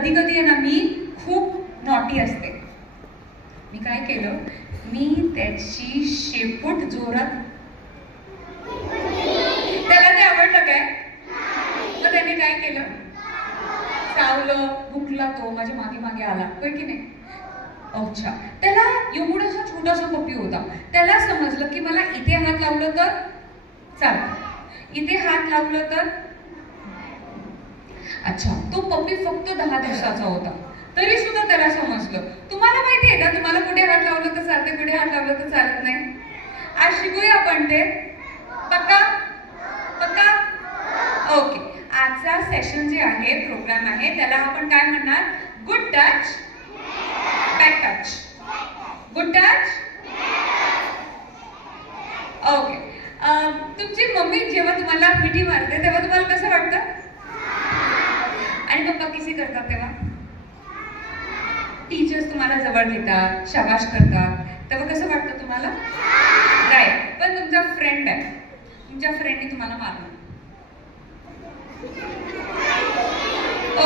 कधी कधी आहे ना मी खूप नॉटी असते. मी काय केलं, मी त्याची शेपूट जोरात, त्याला ते आवडलं काय, मग त्याने काय केलं, चावलं, भुकला, तो माझ्या मागे मागे आला, होय की नाही. अच्छा, त्याला एवढासा छोटासा पप्पी होता. त्याला समजलं की मला इथे हात लावलं तर चालतं, इथे हात लावलं तर. अच्छा, तो पप्पी फक्त 10 दिवसाचा होता, तरी सुद्धा त्याला समजलं. तुम्हाला माहिती आहे का, तुम्हाला कुठे हात लावलं तर चालते, कुठे हात लावलं तर चालत नाही. आज शिकूया आपण ते. पक्का पक्का. ओके, आजचा सेशन जे आहे, प्रोग्राम आहे, त्याला आपण काय म्हणणार, good touch, bad touch. Good touch. Okay, तुमची मम्मी जेव्हा तुम्हाला मिठी मारते तेव्हा तुम्हाला कसं वाटतं, आणि पप्पा किसी करतात तेव्हा, टीचर्स तुम्हाला जवळ घेतात, शाबाश करतात, तेव्हा कसं वाटतं तुम्हाला, राईट. पण तुमचा फ्रेंड आहे, तुमच्या फ्रेंडने तुम्हाला मारलं,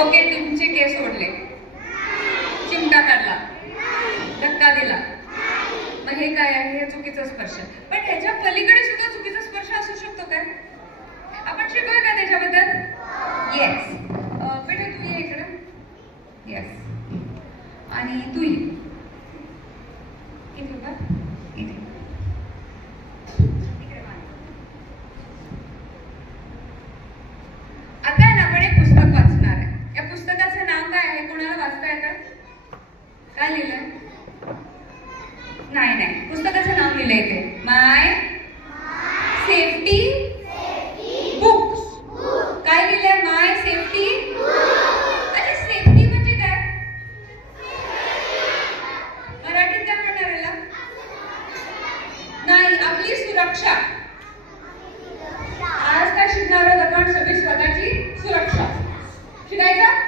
ओके, तुमचे केस ओढले, चिमटा काढला, धक्का दिला, मग हे काय आहे, हे चुकीचा स्पर्श. पण ह्याच्या पलीकडे सुद्धा चुकीचा स्पर्श असू शकतो काय, आपण शिकूया का त्याच्याबद्दल. येस बेटा, तू ये इकडे. येस, आणि तू ये इथे बघ, इथे इकडे. आता आहे ना आपण एक पुस्तक वाचणार आहे. या पुस्तकाचं नाव काय आहे, कोणाला वाचता येतं, काय लिहिलंय, नाही नाही, पुस्तकाचं नाव लिहिलंय इथे, माय सेफ्टी बुक्स. काय लिहिलंय, माय सेफ्टी. अरे सेफ्टी म्हणजे काय, मराठीत काय म्हणणार याला, नाही, आपली सुरक्षा. आज काय शिकणार आहोत आपण, सगळी स्वतःची सुरक्षा शिकायचं.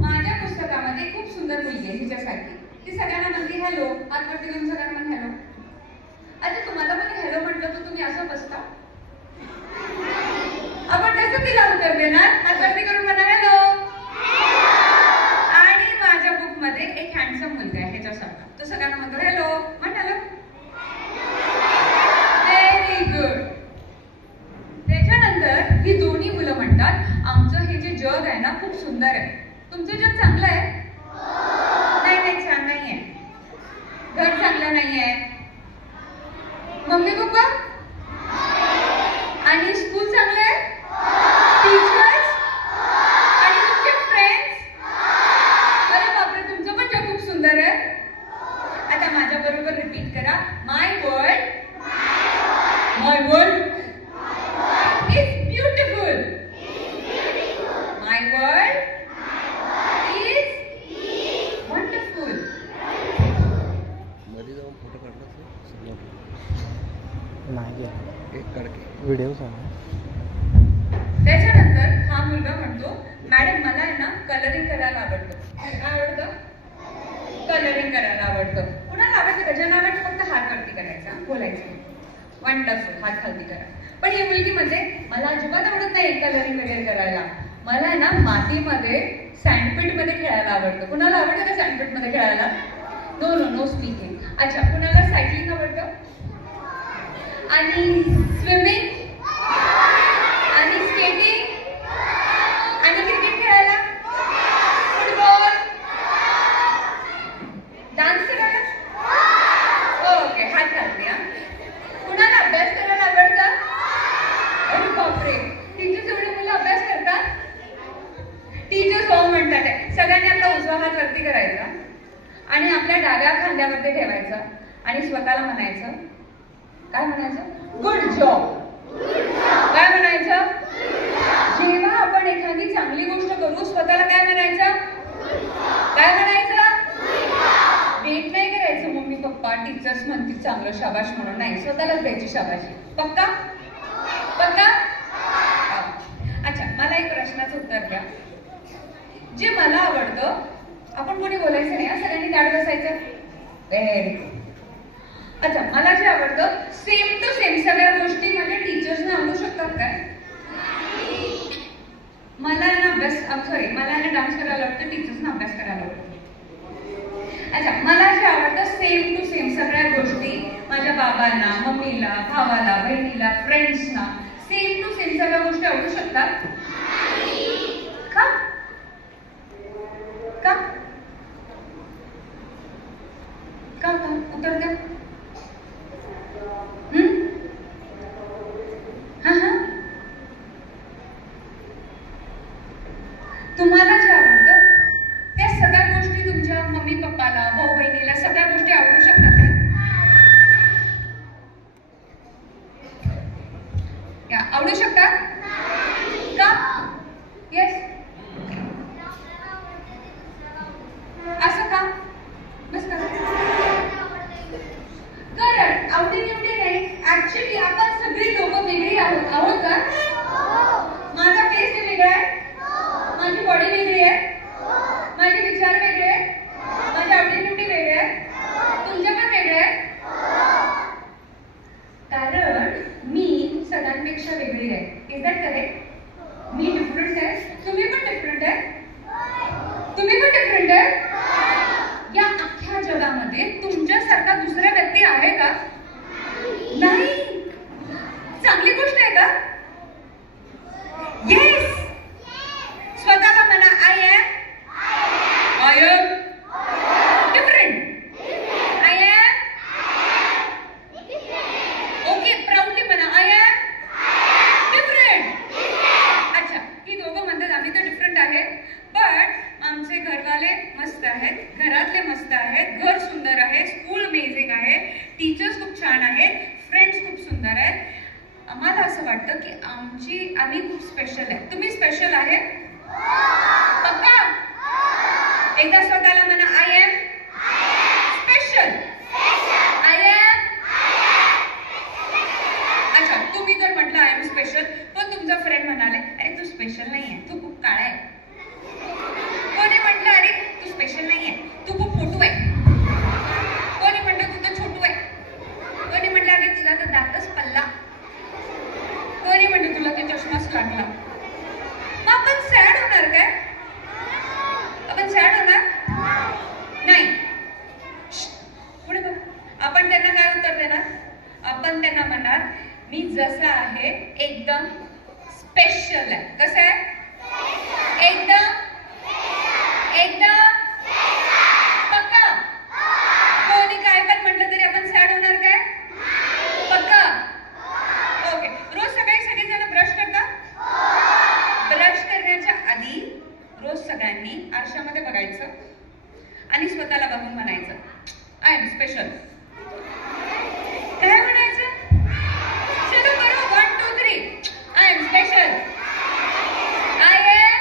माझ्या पुस्तकामध्ये खूप सुंदर मुलगी आहे, हिच्यासाठी ती सगळ्यांना म्हणते हॅलो, आतवरती घेऊन सगळ्यांना म्हण हॅलो. अच्छा, तुम्हाला पण हॅलो म्हटलं तर तुम्ही असं बसता, आपण कसं तिला उत्तर देणार, आतवरती करून म्हणा हॅलो. आणि माझ्या बुक मध्ये एक हँडसम मुलगा आहे ह्याच्यासारखा, तो सगळ्यांना म्हणतो हॅलो, म्हण हॅलो. Very good. त्याच्यानंतर ही दोन्ही मुलं म्हणतात, आमचं हे जे जग आहे ना खूप सुंदर आहे. तुमचं जग चांगलं आहे, नाही नाही, छान नाही आहे, घर चांगलं नाही आहे, मम्मी पप्पा आणि स्कूल चांगलं आहे, टीचर्स आणि तुमचे फ्रेंड्स. अरे बापरे, तुमचं पण जग खूप सुंदर आहे. आता माझ्या बरोबर रिपीट करा, my world, my world is beautiful. My world is wonderful. मध्ये जाऊन फोटो काढला नाही एक काढके व्हिडिओ सांग. त्याच्यानंतर हा मुलगा म्हणतो, मॅडम मला आहे ना कलरिंग करायला आवडतं. काय आवडतं, कलरिंग करायला आवडतं. कुणाला आवडतं का, ज्यांना आवडतं फक्त हात वरती करायचा, बोलायचं वंडरफुल, हात खालती करा. पण ही मुलगी म्हणजे मला अजिबात आवडत नाही कलरिंग वगैरे करायला, मला आहे ना मातीमध्ये सँडपीट मध्ये खेळायला आवडतं. कुणाला आवडतं का सँडपीट मध्ये खेळायला, नो नो नो स्पीकिंग. अच्छा, कुणाला सायकलिंग आवडतं, आणि स्विमिंग, आणि स्केटिंग, आणि क्रिकेट खेळायला, फुटबॉल, डान्स करायला. ओके, हात खालती. कुणाला अभ्यास करायला आवडतं, अरे बापरे, टीचर्स एवढे मुलं अभ्यास करतात, टीचर्स हो म्हणतात आहे. सगळ्यांनी आपला उजवा हात वरती करायचा आणि आपल्या डाव्या खांद्यावरती ठेवायचा आणि स्वतःला म्हणायचं, काय म्हणायचं, गुड जॉब. काय म्हणायचं, जेव्हा आपण एखादी चांगली गोष्ट करू स्वतःला काय म्हणायचं, काय म्हणायचं, वेट नाही करायचं मम्मी पप्पा टीचर्स म्हणतील चांगलं शाबाश म्हणून, नाही, स्वतःलाच द्यायची शाबाशी. पक्का पक्का. अच्छा, मला एक प्रश्नाचं उत्तर द्या, जे मला आवडतं आपण कोणी बोलायचं नाही, सगळ्यांनी दाड बसायचं. Very good. अच्छा, मला जे आवडतं सेम टू सेम सगळ्या गोष्टी माझ्या टीचर्सना आवडू शकतात काय, पप्पांना, मम्मीला, भावाला, बहिणीला, फ्रेंड्सना सेम टू सेम सगळ्या गोष्टी आवडू शकतात का? का का का उत्तर द्या. तुम्हाला जे आवडतं त्या सगळ्या गोष्टी तुमच्या मम्मी पप्पाला, भाऊ बहिणीला सगळ्या गोष्टी आवडू शकतात का? आवडू शकतात का? येस. असं का? बस का? कारण आवडी निवडी नाही, ऍक्च्युली आपण सगळी लोक वेगळी आहोत का? माझा फेस वेगळा आहे, माझी बॉडी वेगळी आहे, माझे विचार वेगळे आहेत, माझ्या आवडी निवडी वेगळ्या आहेत, तुमच्या पण वेगळ्या आहेत. कारण मी सगळ्यांपेक्षा वेगळी आहे. Is that correct? Me different आहे, तुम्ही पण डिफरंट आहे, तुम्ही पण डिफरंट आहे. या अख्ख्या जगामध्ये तुमच्यासारखा दुसरा व्यक्ती आहे का? नाही. चांगली गोष्ट आहे का? येस. स्वतःला म्हणा, I am different. I am okay. Proudly म्हणा, आय एम डिफरंट. अच्छा, ही दोघं म्हणतात आम्ही तर डिफरंट आहे, बट आमचे घरवाले मस्त आहेत, घरातले मस्त आहेत, घर सुंदर आहे, स्कूल अमेझिंग आहे, टीचर्स खूप छान आहेत, फ्रेंड्स खूप सुंदर आहेत. आम्हाला असं वाटतं की आम्ही खूप स्पेशल आहे. तुम्ही स्पेशल आहे पक्का? एकदा स्वतःला म्हणा, I am special. I am. अच्छा, तुम्ही तर म्हटलं आय एम स्पेशल, पण तुमचा फ्रेंड म्हणाले अरे तू स्पेशल नाही आहे, तू खूप काळा आहे. कोणी म्हटलं अरे तू स्पेशल नाही आहे, तू खूप मोठू आहे. कोणी म्हटलं तू तर छोटू आहे. कोणी म्हटलं अरे तुझा तर दातच पल्ला. कोणी म्हटलं तुला ते चष्माच लागला. मग आपण सॅड होणार काय? आपण सॅड होणार नाही. पुढे बघ, आपण त्यांना काय उत्तर देणार? आपण त्यांना म्हणणार मी जसा आहे एकदम स्पेशल आहे. कसं आहे? एकदम एकदम पक्का. कोणी काय पण म्हटलं तरी आपण सॅड होणार काय? पक्का. ओके. रोज सगळेजण ब्रश करतात. ब्रश करण्याच्या आधी रोज सगळ्यांनी आरशामध्ये बघायचं आणि स्वतःला बघून म्हणायचं आय एम स्पेशल. काय म्हणायचं? चलो करो 1 2 3. I am special. I am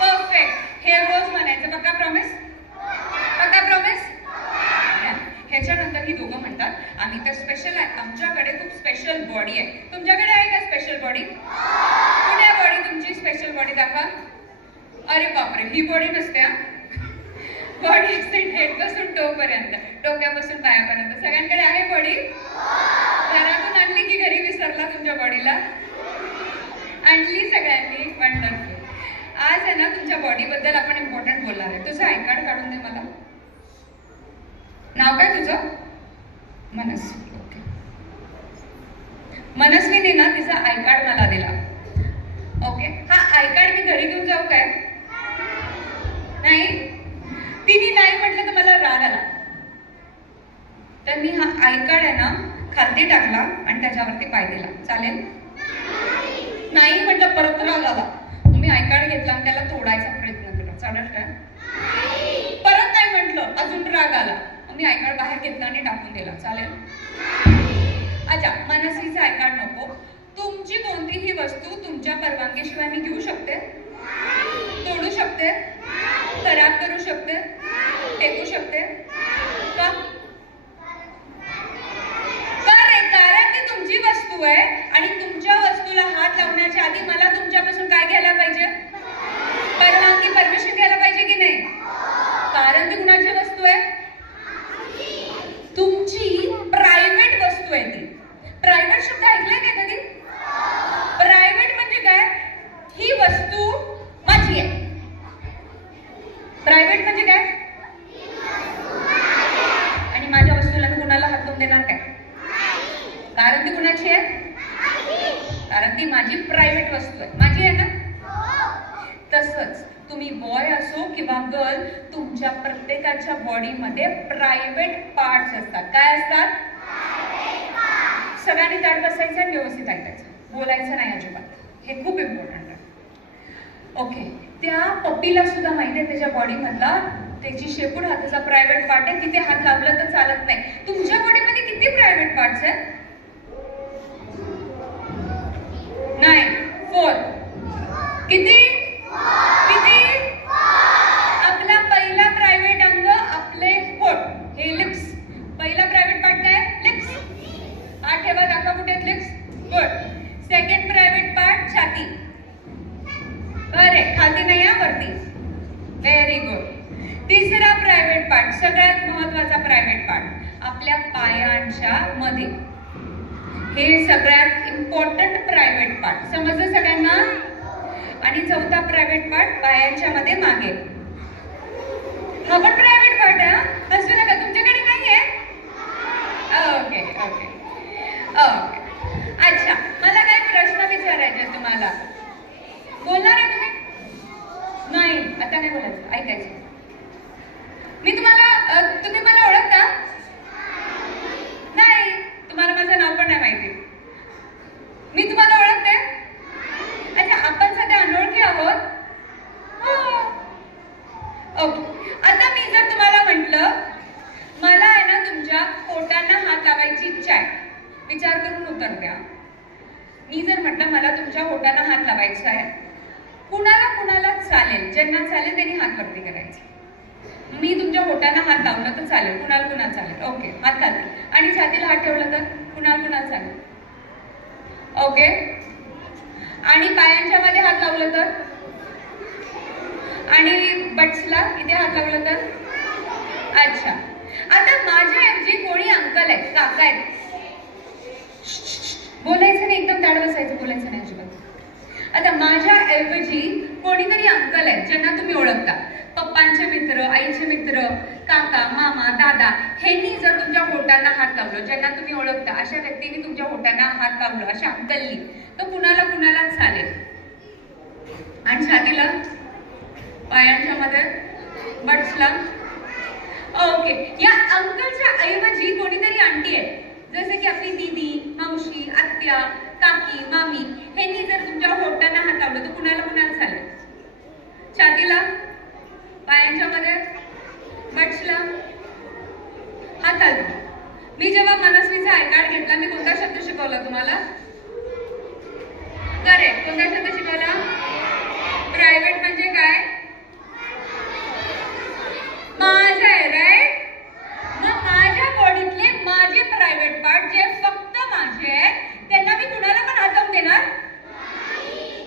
perfect. हे रोज म्हणायचं. पक्का प्रॉमिस? पक्का प्रॉमिस? ह्याच्यानंतर ही दोघं म्हणतात आम्ही तर स्पेशल आहे, आमच्याकडे खूप स्पेशल बॉडी आहे. तुमच्याकडे आहे का स्पेशल बॉडी? कुठे बॉडी तुमची? स्पेशल बॉडी दाखवा. अरे बापरे, ही बॉडी नसते. बॉडी असते हेडपासून टोपर्यंत, डोक्यापासून पायापर्यंत. सगळ्यांकडे आहे बॉडी? घरातून आणली की घरी विसरला तुमच्या बॉडीला? आणली सगळ्यांनी. वंडरफुल. आज आहे ना तुमच्या बॉडीबद्दल आपण इम्पॉर्टंट बोलणार आहे. तुझं आय कार्ड काढून दे मला. नाव काय तुझं? मनस्वी. ओके. मनस्वीने ना तिचा आय कार्ड मला दिला. ओके. हा आय कार्ड मी घरी घेऊन जाऊ काय? नाही. तिने नाही म्हटलं तर मला राग आला, तर मी हा आय कार्ड आहे ना खालती टाकला आणि त्याच्यावरती पाय दिला. चालेल? नाही म्हटलं परत राग आला. मी आय कार्ड घेतला आणि त्याला तोडायचा प्रयत्न केला. चालेल काय? परत नाही म्हटलं, अजून राग आला. मी आय कार्ड बाहेर घेतला आणि टाकून दिला. चालेल? अच्छा, मनस्वीचा आय कार्ड नको. तुमची कोणतीही वस्तू तुमच्या परवानगीशिवाय मी घेऊ शकते? तोडू शकते? खराब करू शकते? फेकू शकते का? कारण ती तुमची वस्तू आहे आणि तुमच्या वस्तूला हात लावण्याच्या आधी मला तुमच्यापासून काय घ्यायला पाहिजे? परवानगी, परमिशन घ्यायला पाहिजे की नाही? कारण ती कुणाची वस्तू आहे? तुमची प्रायव्हेट वस्तू आहे ती. प्रायव्हेट शब्द ऐकलाय का कधी? प्रायव्हेट म्हणजे काय? ही वस्तू माझी आहे. प्रायव्हेट म्हणजे काय? आणि माझ्या वस्तूला मी कुणाला हात लावून देणार काय? कारण ती माझी प्रायव्हेट वस्तू आहे, माझी आहे ना. तसंच तुम्ही बॉय असो किंवा गर्ल, तुमच्या प्रत्येकाच्या बॉडीमध्ये प्रायव्हेट पार्ट्स असतात. काय असतात? सगळ्यांनी ताट बसायचं आणि व्यवस्थित ऐकायचं, बोलायचं नाही अजिबात. हे खूप इम्पॉर्टंट आहे. ओके, त्या पप्पीला सुद्धा माहिती आहे त्याच्या बॉडीमधला त्याची शेपूट हा त्याचा प्रायव्हेट पार्ट आहे, तिथे हात लावला तर चालत नाही. तुमच्या बॉडीमध्ये किती प्रायव्हेट पार्ट्स आहेत? 9, 4. किती? आपला पहिला प्रायव्हेट अंग आपले होठ, हे लिप्स. पहिला प्रायव्हेट पार्ट काय? लिप्स. हात ठेवा, दाखवा कुठे आहेत lips. Good. Second private part छाती. बरे, खाली नाही या, वरती. Very good. तिसरा प्रायव्हेट पार्ट, सगळ्यात महत्वाचा प्रायव्हेट पार्ट, आपल्या पायांच्या मध्ये. हे सगळ्यात इम्पॉर्टंट प्रायव्हेट पार्ट. समजलं सगळ्यांना? आणि चौथा प्रायव्हेट पार्ट पायांच्या मध्ये मागे. हा पण प्रायव्हेट पार्ट आहे, असू नका, तुमच्याकडे नाहीये. Okay okay okay. अच्छा, मला काही प्रश्न विचारायचे तुम्हाला. बोलणार आहे तुम्ही? नाही, आता नाही बोलायचं, ऐकायचं. मी तुम्ही मला ओळखता? नाही, तुम्हाला माझं नाव पण नाही माहिती. मी तुम्हाला ओळखते? अच्छा, आपण सध्या अनोळखी आहोत. ओके, आता मी जर तुम्हाला म्हटलं मला आहे ना तुमच्या पोटांना हात लावायची इच्छा आहे, विचार करून उत्तर द्या. मी जर म्हटलं मला तुमच्या पोटांना हात लावायचा आहे, कुणाला कुणाला चालेल? ज्यांना चालेल त्यांनी हात वरती करायचे. मी तुमच्या पोटांना हात लावलं तर चालेल, कुणाला कुणाला चालेल? ओके, हात खाली. आणि छातीला हात ठेवलं तर कुणाला कुणाला चालेल? ओके. आणि पायांच्या मध्ये हात लावलं तर? आणि बट्सला इथे हात लावलं तर? अच्छा, आता माझ्याऐवजी कोणी अंकल आहेत, काका आहेत, बोलायचं नाही, एकदम ताड बसायचं, बोलायचं नाही अजिबात. आता माझ्याऐवजी कोणीतरी अंकल आहेत ज्यांना तुम्ही ओळखता, पप्पांचे मित्र, आईचे मित्र, काका, मामा, दादा, ह्यांनी जर तुमच्या होटांना हात लावलं, ज्यांना तुम्ही ओळखता अशा व्यक्तींनी तुमच्या होटांना हात लावलं, अशा अंकलनी, तर कुणाला कुणाला चालेल? आणि छातीला, पायांच्या मध्ये, बट्सला. ओके, या अंकलच्या ऐवजी कोणीतरी आंटी आहे, जसे की आपली दीदी, मावशी, आत्या, काकी, मामी, ह्यांनी जर तुमच्या होटांना हात लावलं तर कुणाला कुणाला चालेल? छातीला, पायांच्या मध्ये, बट्सला, हाताला. मी जेव्हा मनस्वीचा आय कार्ड घेतला, मी कोणता शब्द शिकवला तुम्हाला? करेक्ट, कोणता शब्द शिकवला? प्रायव्हेट म्हणजे काय? माझं आहे, राईट? मग माझ्या बॉडीतले माझे प्रायव्हेट पार्ट जे फक्त माझे आहेत, त्यांना मी कुणाला पण हात लावून देणार?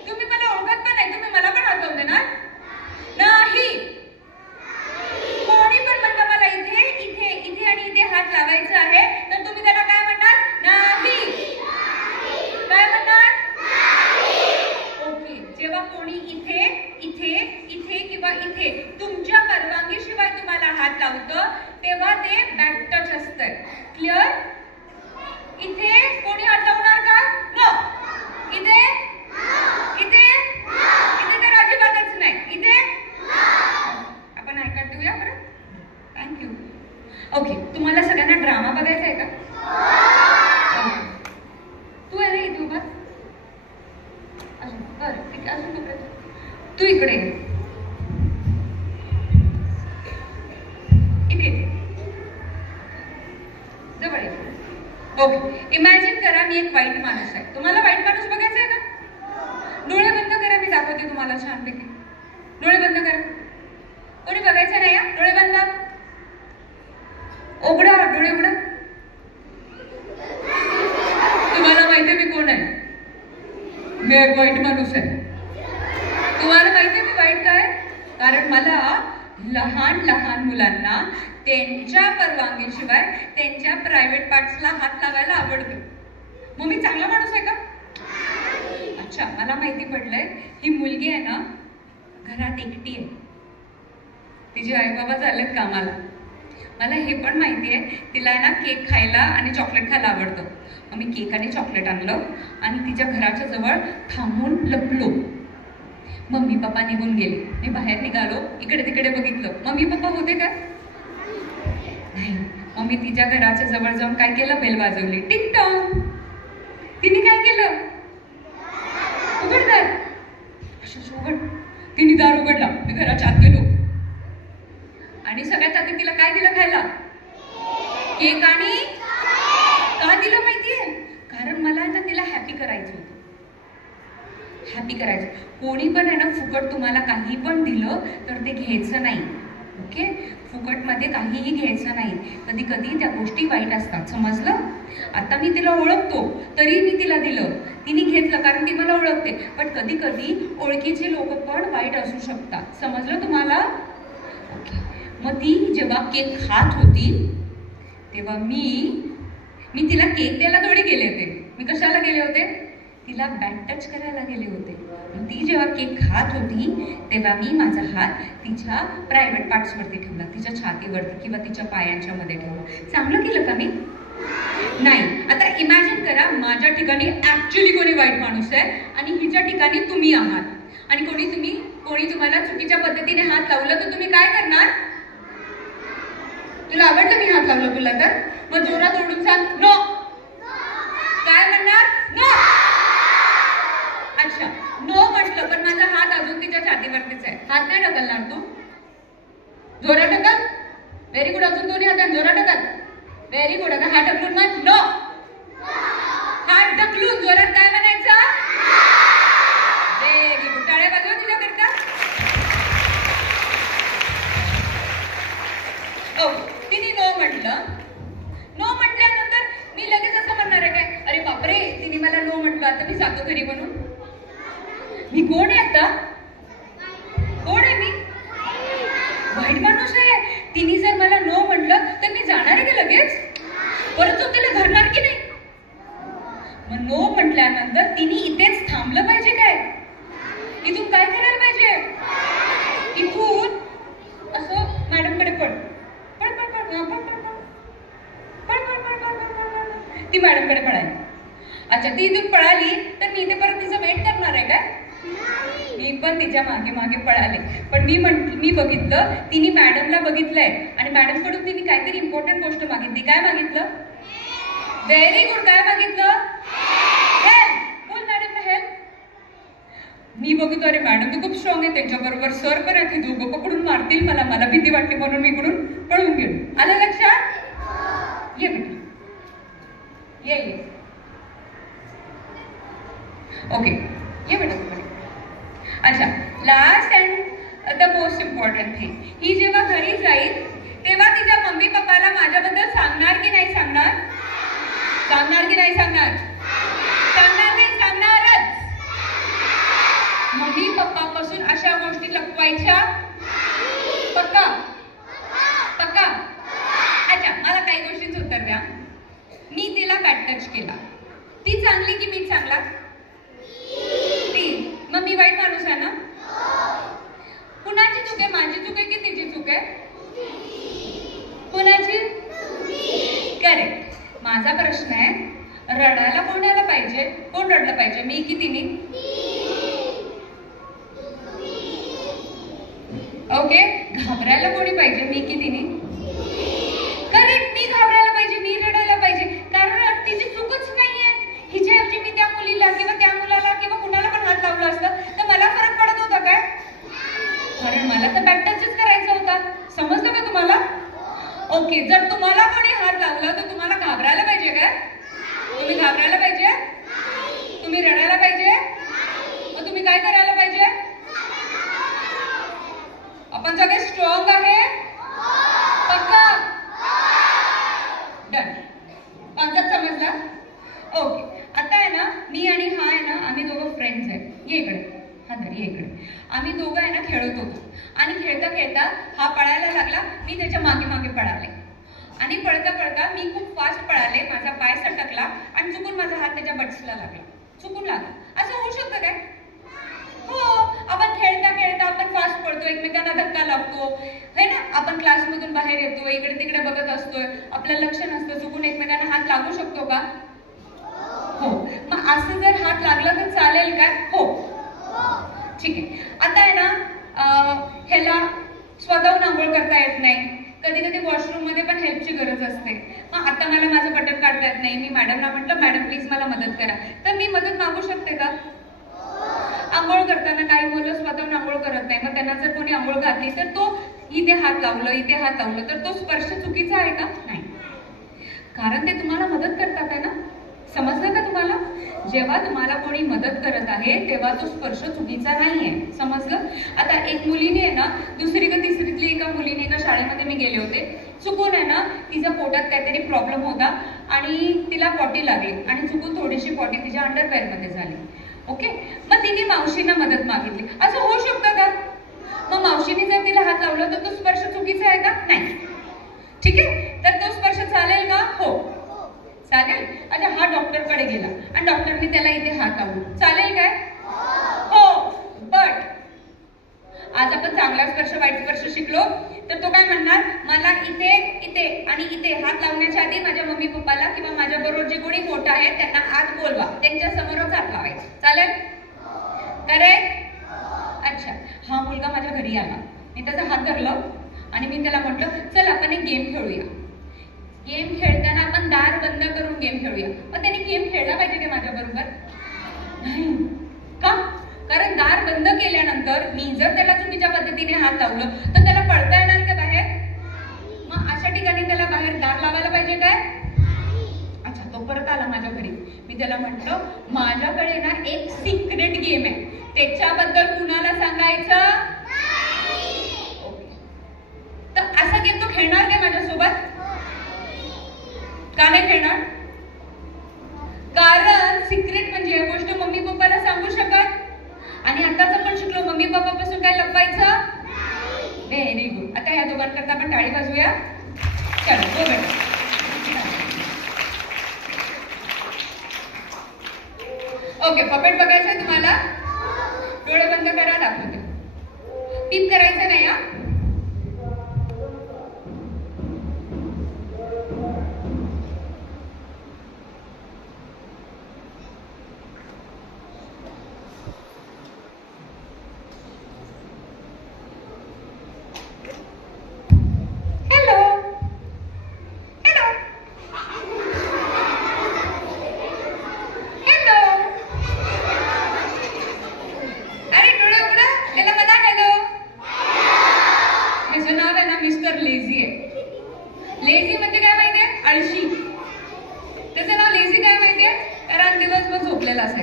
तुम्ही मला ओळखत पण नाही, तुम्ही मला पण हात लावून देणार नाही. कोणी पण म्हणतं मला इथे इथे इथे आणि इथे हात लावायचा आहे, तर तुम्ही त्याला काय म्हणणार? नाही. काय म्हणणार? ओके, जेव्हा कोणी इथे इथे इथे किंवा इथे तुमच्या परवानगीशिवाय तुम्हाला हात लावतं, तेव्हा ते बॅक टच असतं. क्लिअर? इथे कोणी हात लावणार का? नो. इथे इथे इथे तर अजिबातच नाही. इथे आपण ऐकत देऊया बरं. थँक्यू. ओके, तुम्हाला सगळ्यांना ड्रामा बघायचा आहे का? तू आहे ना इथे उभा? अजून बरं, ठीक आहे, अजून तिकडे तू इकडे इथे इथे जवळ ये. ओके, इमॅजिन करा मी एक वाईट माणूस आहे. तुम्हाला वाईट माणूस बघायचा आहे का? डोळे बंद करा, मी दाखवते तुम्हाला छानपैकी. डोळे बंद करा. कोणी बघायचं नाही या? डोळे बंद. उघडा, डोळे उघडा. तुम्हाला माहितीये मी कोण आहे? मी एक वाईट माणूस आहे. तुम्हाला माहितीये मी वाईट काय? कारण मला लहान लहान मुलांना त्यांच्या परवानगीशिवाय त्यांच्या प्रायव्हेट पार्ट्सला हात लावायला आवडतं. मग मी चांगला माणूस आहे का? अच्छा, मला माहिती पडलंय ही मुलगी आहे ना घरात एकटी आहे. तिचे आई बाबा झालेत कामाला. मला हे पण माहिती आहे तिला आहे ना केक खायला आणि चॉकलेट खायला आवडतं. मग मी केक आणि चॉकलेट आणलं आणि तिच्या घराच्या जवळ थांबून लपलो. मम्मी पप्पा निघून गेले. मी बाहेर निघालो, इकडे तिकडे बघितलं, मम्मी पप्पा होते का? नाही. मग मी तिच्या घराच्या जवळ जाऊन काय केलं, बेल वाजवली, टिक टॉक. तिने काय केलं, उघडदार. अशा उघड. तिने दार उघडला. मी घराच्या आत गेलो आणि सगळ्यात आधी तिला काय दिलं खायला, केक. आणि का दिलं माहितीये, कारण मला ना तिला हॅपी करायचं होतं. हॅपी करायचं. कोणी पण आहे ना फुकट तुम्हाला काही पण दिलं तर ते घ्यायचं नाही. ओके, फुकटमध्ये काहीही घ्यायचं नाही. कधी कधी त्या गोष्टी वाईट असतात, समजलं? आता मी तिला ओळखतो तरी मी तिला दिलं, तिने घेतलं कारण ती मला ओळखते. पण कधी कधी ओळखीचे लोक पण वाईट असू शकतात, समजलं तुम्हाला? ओके. मग ती जेव्हा केक खात होती तेव्हा मी तिला केक द्यायला थोडी गेले होते. मी कशाला गेले होते, तिला बॅड टच करायला गेले होते. ती जेव्हा केक खात होती तेव्हा मी माझा हात तिच्या प्रायव्हेट पार्ट्सवरती ठेवला, तिच्या छातीवरती किंवा तिच्या पायांच्या मध्ये ठेवला. चांगलं केलं का मी? नाही. आता इमॅजिन करा माझ्या ठिकाणी ऍक्च्युली कोणी वाईट माणूस आहे आणि हिच्या ठिकाणी तुम्ही आहात आणि कोणी तुम्हाला चुकीच्या पद्धतीने हात लावलं तर तुम्ही काय करणार? तुला आवडतं मी हात लावलं तुला तर? मग जोरात ओरडून सांग नो. काय म्हणणार? नो. अच्छा, नो म्हटलं पण माझा हात अजून तिच्या छातीवरतीच आहे. हात नाही ढकलणार तू? जोरात ढकल. Very good. अजून दोन्ही हातात जोरात ढकल. Very good. आता हात ढकलून म्हण नो. हात ढकलून जोरात काय म्हणायचं? Very good. टाळ्या वाजवा तिच्याकरता. ओ, तिने नो म्हटलं. नो म्हटल्यानंतर मी लगेच असं म्हणणार आहे काय, अरे बापरे तिने मला नो म्हटलं, आता मी जातो घरी म्हणून? मी कोण आहे आता? कोण आहे मी? वाईट माणूस आहे. तिने जर मला नो म्हटलं तर मी जाणार आहे का लगेच? परत जाऊन तिला धरणार की नाही? मग नो म्हटल्यानंतर तिने इथेच थांबलं पाहिजे काय? इथून काय करायला पाहिजे? इथून असं मॅडमकडे पड. ती मॅडमकडे पळाली. अच्छा, ती इथून पळाली तर मी इथे परत तिचं वेट करणार आहे काय? मी पण तिच्या मागे मागे पळाले. पण मी बघितलं तिने मॅडमला बघितलंय आणि मॅडमकडून तिने काहीतरी इम्पॉर्टंट गोष्ट मागितली. काय मागितलं? Very good. काय मागितलं? हेल्प. बोल मॅडमला हेल्प. मी बघितलं अरे मॅडम तर खूप स्ट्रॉंग आहे, त्यांच्याबरोबर सर पण आहे, ते दोघं पकडून मारतील मला भीती वाटते म्हणून मी इकडून पळून गेलो. आलं लक्षात? ये बेटा, ये. ओके, ये बेटा तुम्हाला. अच्छा, last and the most important thing, ही जेव्हा घरी जाईल तेव्हा तिच्या मम्मी पप्पाला माझ्याबद्दल सांगणार की नाही सांगणार? सांगणार की नाही सांगणार? सांगणार नाही, सांगणारच. मम्मी पप्पापासून अशा गोष्टी लपवायच्या? पक्का? पक्का? अच्छा, मला काही गोष्टींचं उत्तर द्या. मी तिला बॅड टच केला, ती चांगली की मी चांगला? ती. मग मी वाईट माणूस आहे ना? कुणाची चूक आहे, माझी चूक आहे की तिची चूक आहे? कुणाची? करेक्ट. माझा प्रश्न आहे, रडायला कोणाला पाहिजे? कोण रडलं पाहिजे, मी की तिने? ओके, घाबरायला कोणी पाहिजे, मी की तिने? करेक्ट, मी घाबरायला पाहिजे, मी रडायला पाहिजे, कारण तिची चूकच नाहीये. हिच्याऐवजी मी त्या मुलीला किंवा त्या मुलाला किंवा कुणाला पण हात लावला असतं तर मला फरक पडत होता काय? कारण मला तर बॅड टचच करायचा होता. समजलं का तुम्हाला? ओके, जर तुम्हाला कोणी हात लावला तर तुम्हाला घाबरायला पाहिजे काय? तुम्ही घाबरायला पाहिजे? तुम्ही रडायला पाहिजे? मग तुम्ही काय करायला पाहिजे? आपण सगळे स्ट्रॉंग आहे? पक्का? डन. कॉन्सेप्ट समजला? ओके. आता आहे ना, मी आणि हा आहे ना, आम्ही दोघं फ्रेंड्स आहे. ये इकडे, हा धर, ये इकडे. आम्ही दोघं आहे ना खेळत होतो आणि खेळता खेळता हा पळायला लागला, मी त्याच्या मागे मागे पळाले आणि पळता पळता मी खूप फास्ट पळाले, माझा पाय सटकला आणि चुकून माझा हात त्याच्या बट्सला लागला. चुकून लागला. असं होऊ शकतं काय? हो, आपण खेळता खेळता आपण श्वास पडतो, एकमेकांना धक्का लागतो है ना. आपण क्लासमधून बाहेर येतो, इकडे तिकडे बघत असतोय, आपलं लक्ष नसतं, चुकून एकमेकांना हात लागू शकतो का? हो. मग असं जर हात लागला तर चालेल काय? हो. ठीक आहे. आता आहे ना ह्याला स्वतःहून आंघोळ करता येत नाही, कधी कधी वॉशरूम मध्ये पण हेल्पची गरज असते. मग आता मला माझं बटन काढता येत नाही, मी मॅडमला म्हटलं मॅडम प्लीज मला मदत करा, तर मी मदत मागू शकते का? आंघोळ करताना काही मुलं स्वतःहून आंघोळ करत नाही, मग त्यांना जर कोणी आंघोळ घातली तर तो इथे हात लावलं इथे हात लावलं तर तो स्पर्श चुकीचा आहे का? नाही, कारण ते तुम्हाला मदत करतात आहे ना. समजलं का तुम्हाला? जेव्हा तुम्हाला कोणी मदत करत आहे तेव्हा तो स्पर्श चुकीचा नाहीये. समजलं? आता एक मुलीने आहे ना, दुसरी का तिसरीतली एका मुलीने एका शाळेमध्ये मी गेले होते, चुकून आहे ना तिच्या पोटात काहीतरी प्रॉब्लेम होता आणि तिला पॉटी लागली आणि चुकून थोडीशी पॉटी तिच्या अंडरवेअरमध्ये झाली. ओके. मग तिने मावशींना मदत मागितली. असं होऊ शकतं का? मग मावशीने जर तिला हात लावला तर तो स्पर्श चुकीचा आहे का? नाही. ठीक आहे. तर तो स्पर्श चालेल का? हो चालेल. अच्छा, हा डॉक्टरकडे गेला आणि डॉक्टरने त्याला इथे हात लावला, चालेल काय? हो. बट आज आपण चांगला स्पर्श वाईट स्पर्श शिकलो तर तो काय म्हणणार, मला इथे इथे आणि इथे हात लावण्याच्या आधी माझ्या मम्मी पप्पाला किंवा माझ्या बरोबर जे कोणी मोठं आहे त्यांना आत बोलवा, त्यांच्या समोरच हात लावायचा. चालेल? करेक्ट? अच्छा, हा मुलगा माझ्या घरी आला, मी त्याचा हात धरला आणि मी त्याला म्हटलं चल आपण एक गेम खेळूया. गेम खेळताना आपण दार बंद करून गेम खेळूया. मग त्याने गेम खेळला पाहिजे का माझ्या बरोबर? नाही. का? कारण दार बंद केल्यानंतर मी जर त्याला चुकीच्या पद्धतीने हात लावलं तर त्याला पळता येणार का बाहेर? मग अशा ठिकाणी त्याला बाहेर दार लावायला पाहिजे काय? अच्छा, तो परत आला माझ्या घरी, मी त्याला म्हटलं माझ्याकडे ना एक सिक्रेट गेम आहे, त्याच्याबद्दल कुणाला सांगायचं? तर असा गेम तो खेळणार काय माझ्यासोबत? का नाही खेळणार? कारण सिक्रेट म्हणजे गोष्ट मम्मी पप्पाला सांगू शकत. आणि आताच आपण शिकलो मम्मी पप्पापासून काय लपवायचं? Very good. आता या दोघांकरता आपण टाळी वाजवूया. चलो गो बेटा. ओके, पपेट बघायचंय तुम्हाला? डोळे बंद करा, दाखवते. टीप करायचं नाही हा. लेझी म्हणजे काय माहितीये? आळशी. त्याचं नाव लेझी काय माहितीये? कारण दिवसभर झोपलेला असतो.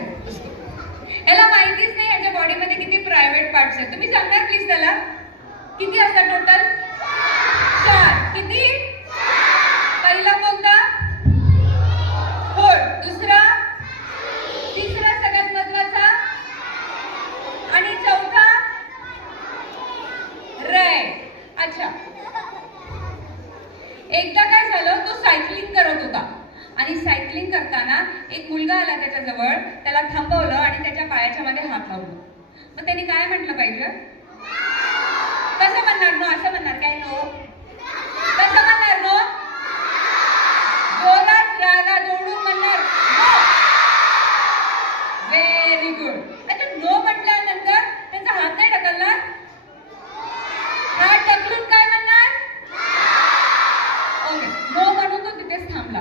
याला माहितीच नाही याच्या बॉडीमध्ये किती प्रायव्हेट पार्ट्स आहेत. तुम्ही सांगणार प्लीज त्याला किती असतात टोटल? 4. किती? पहिला कोणता? पोट. दुसरा? तिसरा सगळ्यात महत्वाचा आणि चौथा राईट. अच्छा, एकदा काय झालं, तो सायकलिंग करत होता आणि सायकलिंग करताना एक मुलगा आला त्याच्याजवळ, त्याला थांबवलं आणि त्याच्या पायाच्या मध्ये हात लावला. मग त्याने काय म्हटलं पाहिजे? कसं म्हणणार नो? असं म्हणणार काय नो? कसं म्हणणार नो? जोरात रागा जोडून म्हणणार नो. Very good. अच्छा, नो म्हटल्यानंतर त्याचा हात नाही ढकलणार, हात ढकलून काय म्हणणार? ओके, नो म्हणून तो तिथेच थांबला.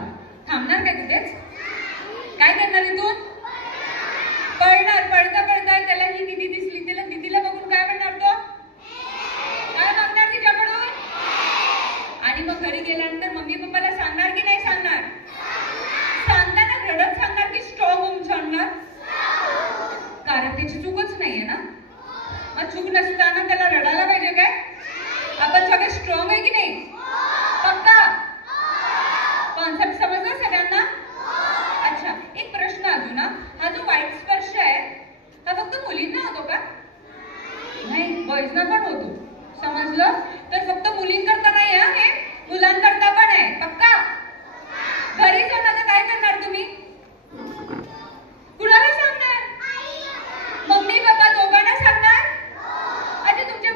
थांबणार काय तिथेच? काय करणार इथून? पळणार. पळता पळता त्याला ही दिदी दिसली, त्याला दिदीला बघून काय म्हणणार तो? काय मागणार तिच्याकडून? आणि मग घरी गेल्यानंतर मम्मी पप्पाला सांगणार की नाही सांगणार? सांगताना रडत सांगणार की स्ट्रॉंग होऊन सांगणार? कारण त्याची चूकच नाहीये ना. मग चूक नसताना त्याला रडायला पाहिजे काय? आपण सगळे स्ट्रॉंग आहे की नाही? पक्का? कॉन्सेप्ट समजला सगळ्यांना? अच्छा, एक प्रश्न अजून. हा जो वाईट स्पर्श आहे हा फक्त मुलींना होतो का? नाही, बॉईजना पण होतो. समजलं? तर फक्त मुलींकरता नाही हा, हे मुलांकरता पण आहे. पक्का? घरी जाऊन आता काय करणार तुम्ही? कुणाला सांगणार? मम्मी पप्पा दोघांना सांगणार? अच्छा, तुमचे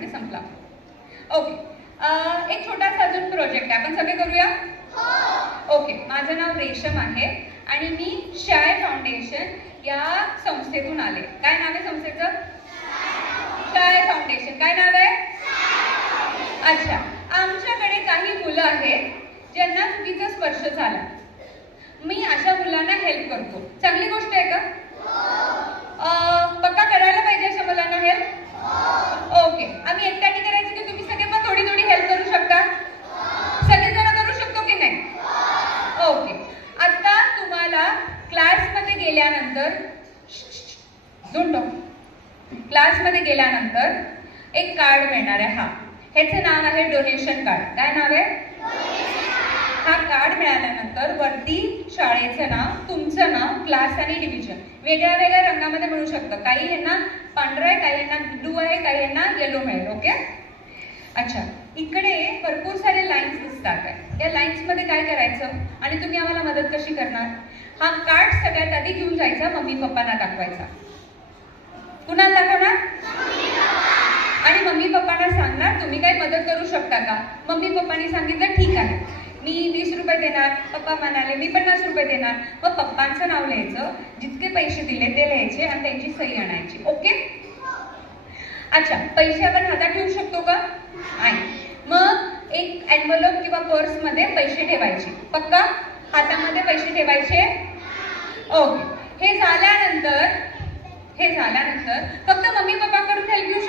मिनिटं संपला. ओके, एक छोटासा अजून प्रोजेक्ट आहे, आपण सगळे करूया. ओके, माझं नाव रेशम आहे आणि मी शाय फाउंडेशन या संस्थेतून आले. काय नाव आहे संस्थेचं? Shy foundation. काय नाव आहे? अच्छा, आमच्याकडे काही मुलं आहेत ज्यांना चुकीचा स्पर्श झाला. मी अशा मुलांना हेल्प करतो. चांगली गोष्ट आहे का? पक्का करायला पाहिजे अशा मुलांना हेल्प. ओके, आम्ही एकट्याने करायचं की तुम्ही सगळे पण थोडी थोडी हेल्प करू शकता? सगळेजण करू शकतो की नाही? ओके, आता तुम्हाला क्लासमध्ये गेल्यानंतर क्लासमध्ये गेल्यानंतर एक कार्ड मिळणार आहे. ह्याचं नाव आहे डोनेशन कार्ड. काय नाव आहे? हा कार्ड मिळाल्यानंतर वरती शाळेचं नाव, तुमचं नाव, क्लास आणि डिव्हिजन वेगळ्या वेगळ्या रंगामध्ये मिळू शकतं. काही यांना पांढरं आहे, काही यांना ब्लू आहे, काही यांना येलो मिळेल. ओके, अच्छा, इकडे भरपूर सारे लाईन्स दिसतात आहे. या लाईन्समध्ये काय करायचं आणि तुम्ही आम्हाला मदत कशी करणार? हा कार्ड सगळ्यात आधी घेऊन जायचा, मम्मी पप्पांना दाखवायचा. कुणाला दाखवणार? आणि मम्मी पप्पांना सांगणार तुम्ही काय मदत करू शकता का? मम्मी पप्पांनी सांगितलं ठीक आहे, मी 20 रुपये देणार. पप्पा म्हणाले मी 50 रुपये देणार. मग पप्पांचं नाव लिहायचं, जितके पैसे दिले ते लिहायचे आणि त्यांची सही आणायची. ओके, अच्छा, पैसे आपण हातात ठेवू शकतो का? नाही. मग एक एन्व्हलप किंवा पर्समध्ये पैसे ठेवायचे. पक्का हातामध्ये पैसे ठेवायचे. ओके, हे झाल्यानंतर फक्त मम्मी पप्पाकडून हेल्प घेऊ